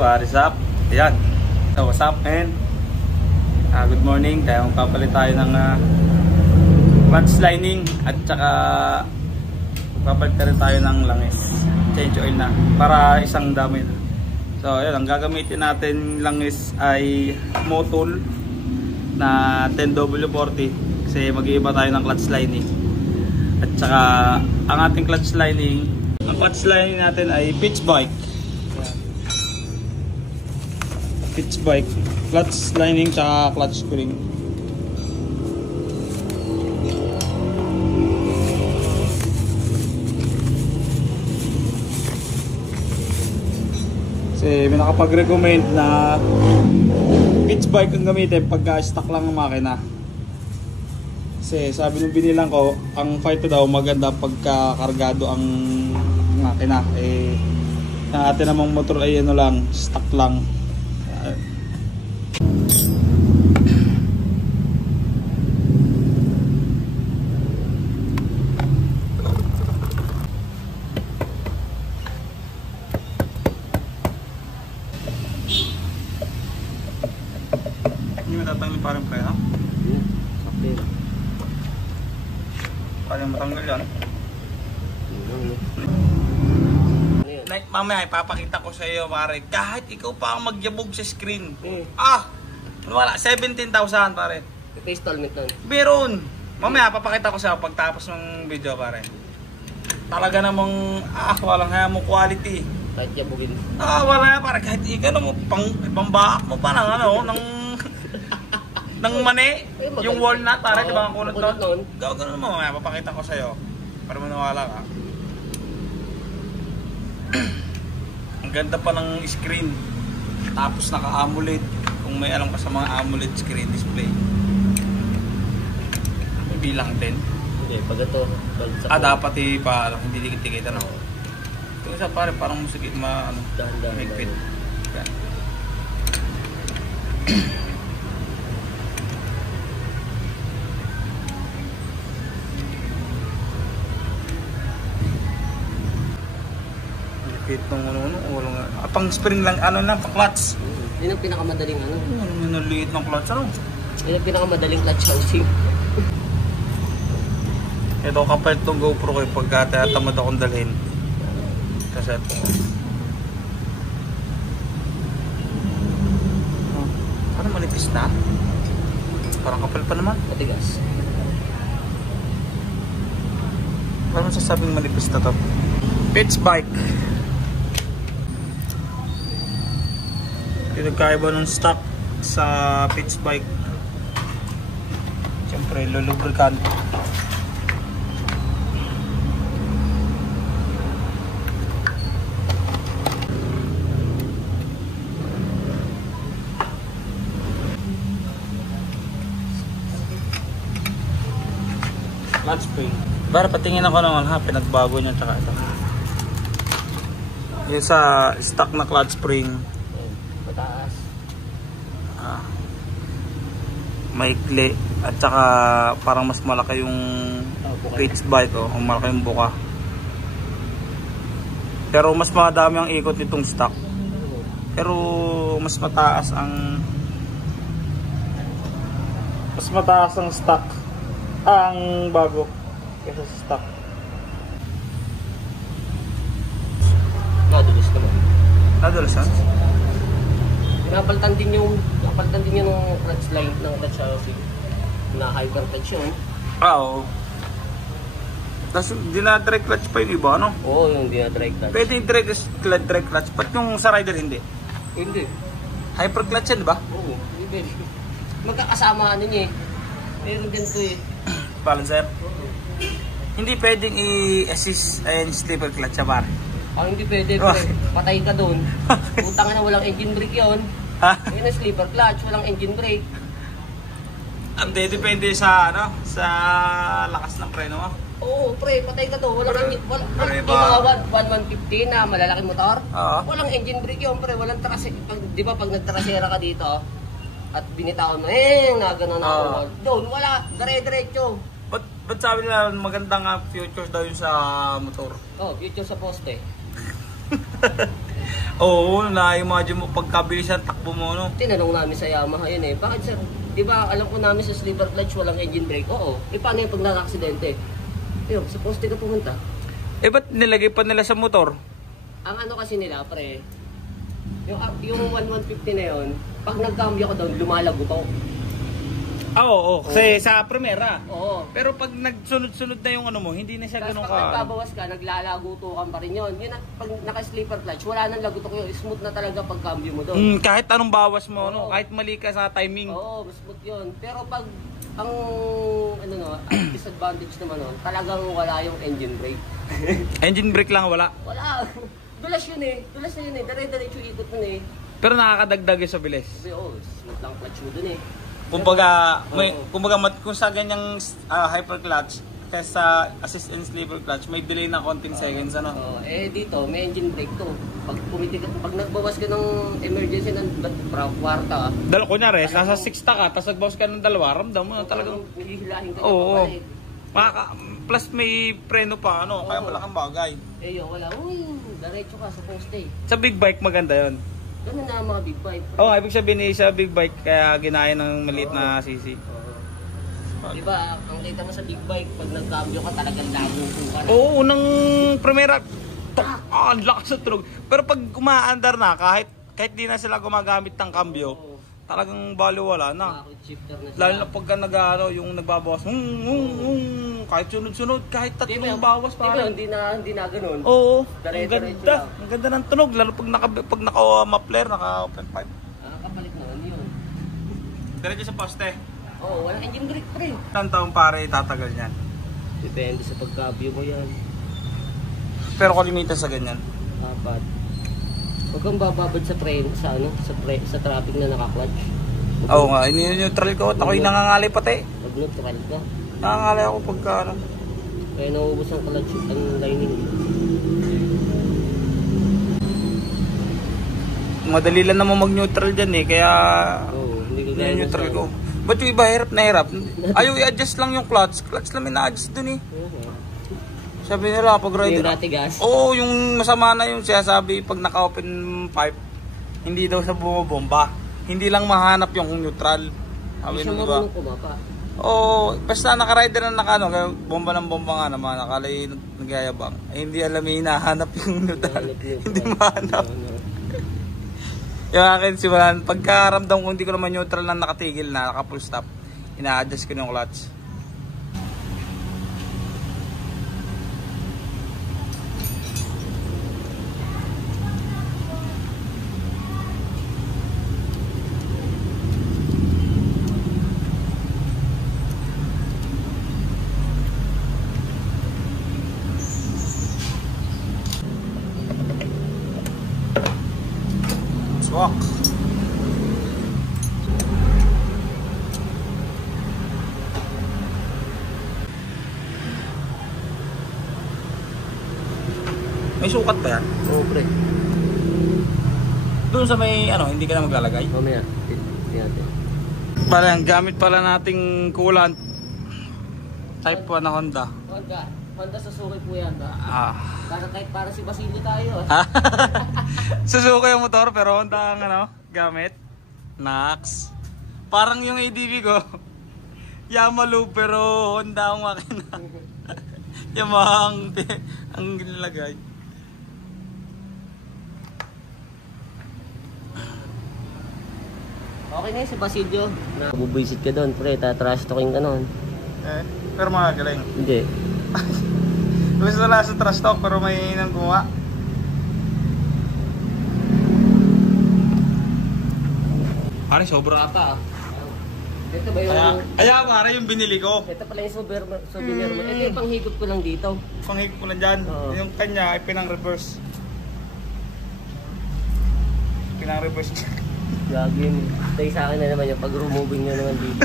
what is up? Ayan. So, what's up, man? Good morning. Kaya magpapalit tayo ng clutch lining at saka papalit rin tayo ng langis. Change oil na para isang dami na. So, ayan. Ang gagamitin natin langis ay Motul na 10W40 kasi mag-iiba tayo ng clutch lining. At saka ang ating clutch lining, ang clutch lining natin ay pitch bike. Pitch bike, clutch lining tsaka clutch spring. Kasi may nakapag-recommend na pitch bike ang gamitin pagka stock lang ang makina. Kasi sabi nung binilang ko, ang Fighter daw maganda pagka kargado ang makina. Eh, ang atin namang motor ay ano lang, stock lang. Hindi matatanggal parang preno? Okay. Parang matanggal yan. Mamaya ipapakita ko sa iyo, pare. Kahit ikaw pa ang magyabog sa screen. Wala, 17,000 pare. Ito installment nun. Meron. Mamaya papakita ko sa iyo pagtapos ng video, pare. Talaga namang walang haya mo quality. Kahit yabugin. Wala na, pare. Kahit ikaw mo pambahak mo pa ng ng mani, yung walnut, pare, di ba ang kunot doon? Gagawin mo, mamaya papakita ko sa iyo para maniwala ka. Ang ganda pa ng screen. Tapos naka-AMOLED. Kung may alam ka sa mga AMOLED screen display. May bilang din. Hindi, pag ito. Dapat hindi dikit-dikit ano. Ito isa pare, parang musikit mahigpit. Pang spring lang, pang clutch. Yun ang pinakamadaling Ang liit ng clutch, Yun ang pinakamadaling clutch housing. Ito kapal itong GoPro ko pagka tamad akong dalhin. Kasi ito. Parang manipis na. Parang kapal pa naman. Matigas. Parang sasabing manipis na to. Pitch bike. Nagkaiba ng stock sa pitch bike. Siyempre, lulubricant. Clutch spring. Para patingin ako naman pinagbago niya tsaka ito. Yung sa stock na clutch spring. Mataas. Maikli at saka parang mas malaki yung pitch bike malaki yung buka. Pero mas madami ang ikot nitong stock. Pero mas mataas ang stock ang bago kaysa sa stock. Nadulas naman. Nadulas ha? Napalitan din yung clutch line ng clutch housing na hyper clutch yun. Oo. Tapos dinadry clutch pa yung iba, no? Oo, yung dinadry clutch. Pwede yung dry clutch, ba't yung sa rider hindi? Hindi. Hyper clutch yan, ba? Oo, hindi pwede. Magkakasama niya eh. Pero ganito eh. Balancer? Hindi pwedeng i-assist and slipper clutch siya, pare. Hindi pwede, pre. Patay ka doon. Utang na walang engine brake yun. Yun ang slipper clutch, walang engine brake. Depende sa sa lakas ng preno mo. Oo, pre, patay ka doon. Walang mga 150 na malalaking motor. Walang engine brake yun, pre. Walang trasera. Di ba pag nagtrasera ka dito at binitawan mo, nagano na ako. Doon, wala. Dire-diretso. Ba't sabi nila magandang future daw yun sa motor? Future sa poste. Oo, na-imagine mo pagkabilisan takbo mo, no? Tinanong namin sa Yamaha yun eh. Bakit sir? Di ba alam ko namin sa sleeper clutch walang engine brake? Oo. Paano yung pag naka-aksidente? Ayun, sa poste ka pumunta. Ba't nilagay pa nila sa motor? Ang ano kasi nila, pre, yung 1150 na yun, pag nag-cambio ko doon, lumalago to. Oo. Kasi sa Primera. Oo. Pero pag nagsunod-sunod na yung ano mo, hindi na siya ganun Tapos ka. pag nagbabawas ka, naglalagutukan pa rin yun. Yun, pag naka-sleeper clutch, wala nang lagutok yun. Smooth na talaga pag cambio mo doon. Kahit anong bawas mo, Oo. no? Kahit mali ka sa timing. Oo, smooth yun. Pero pag ang ano no, ang disadvantage naman nun, talagang wala yung engine brake. Engine brake lang wala. Wala. Dulas yun eh. Dulas na yun eh. Dire-diretso ikot nun eh. Pero nakakadagdag sa bilis. Sabi, smooth lang clutch mo dun eh. Kumbaga, Oo. kung sa ganyang hyper clutch, kaysa assist and sleeper clutch, may delay na konting seconds, ano? Dito, may engine brake to. Pag nagbawas ka ng emergency ng kwarta, Kunyari, nasa 6 ka, tapos nagbawas ka ng 2, ramdam mo na talagang... hihilahin ka Oo. pabalik. Plus may preno pa, ano? Kaya malaking bagay. Wala. Diretso ka sa poste. Sa big bike, maganda yon. Ganun na ang mga big bike. Ibig sabihin sa big bike, kaya ginaya ng maliit na CC. Diba, ang kita mo sa big bike, pag nag-cambio ka talagang lago ka na. Oo, unang Primera, ang lakas ng tunog. Pero pag umaandar na, kahit di na sila gumagamit ng cambio, talagang baliwala na. Shifter na sila. Lalo na pagka yung nagbabawas, kahit sunod-sunod, kahit tatlong bawas pa. Diba, hindi na ganun. Oo, ang Dire-diretso ganda. lang. Ang ganda ng tunog, lalo pag naka-muffler, naka-open pipe. Kapalit na yun. Diretso sa poste. Walang engine brake pre. Ilang taong pare tatagal niyan? Depende sa pagkabyo mo yan. Pero kalimitan sa ganyan. Dapat. Huwag kang bababad sa sa traffic na naka-clutch. Oo nga, ini-neutral ko. Ako'y nangangalay pati. Pag neutral ka. Nangangalay ako pagka ano. Kaya nauubos ang clutch, ang lining. Madali lang naman mag-neutral dyan eh, kaya Hindi ko gaya neutral ko. Ba't yung iba hirap na hirap? Ayaw i-adjust lang yung clutch. Clutch lang ina-adjust dun eh. Sabi nila pag rider. Yung dati gas? Oo, yung masama na yung siya sabi pag naka-open pipe, hindi daw sa bumabomba. Hindi lang mahanap yung neutral. Sabi Hindi siya nung iba. marunong kumapa. Oo, basta naka-rider na kaya bomba ng bomba nga naman, nakalay nagyayabang. Hindi alam yung hinahanap yung neutral. Hindi mahanap. Yung akin simulan, pagkaramdam ko hindi ko naman neutral na nakatigil na, naka full stop, ina-adjust ko yung clutch. Swak. May sukat ba yan? Oo, pre. Doon sa may hindi ka na maglalagay? Mamaya. Tingnan. Pala, ang gamit pala nating coolant Type 1 na Honda. Honda Suzuki po yan. Para si Basilio tayo. Suzuki yung motor pero Honda ang gamit. Nax. Parang yung ADV ko. Yamaha Lube pero Honda ang makina. Yamaha ang ginalagay. Okay na yun si Basilio. Bubisit ka doon, pre. Trash talking ka noon. Pero magagaling. Hindi. Gusto na sa trash talk pero may nang gumawa. Pare, sobra ata. Ito ba yung... Kaya pare yung binili ko. Ito pala yung souvenir mo. Ito yung panghigop ko lang dito. Panghigop ko lang dyan. Oo. Yung kanya ay pinang-reverse. Pinang-reverse. Gagawin. Ito yung sa akin na naman yung pag-removing nyo naman dito.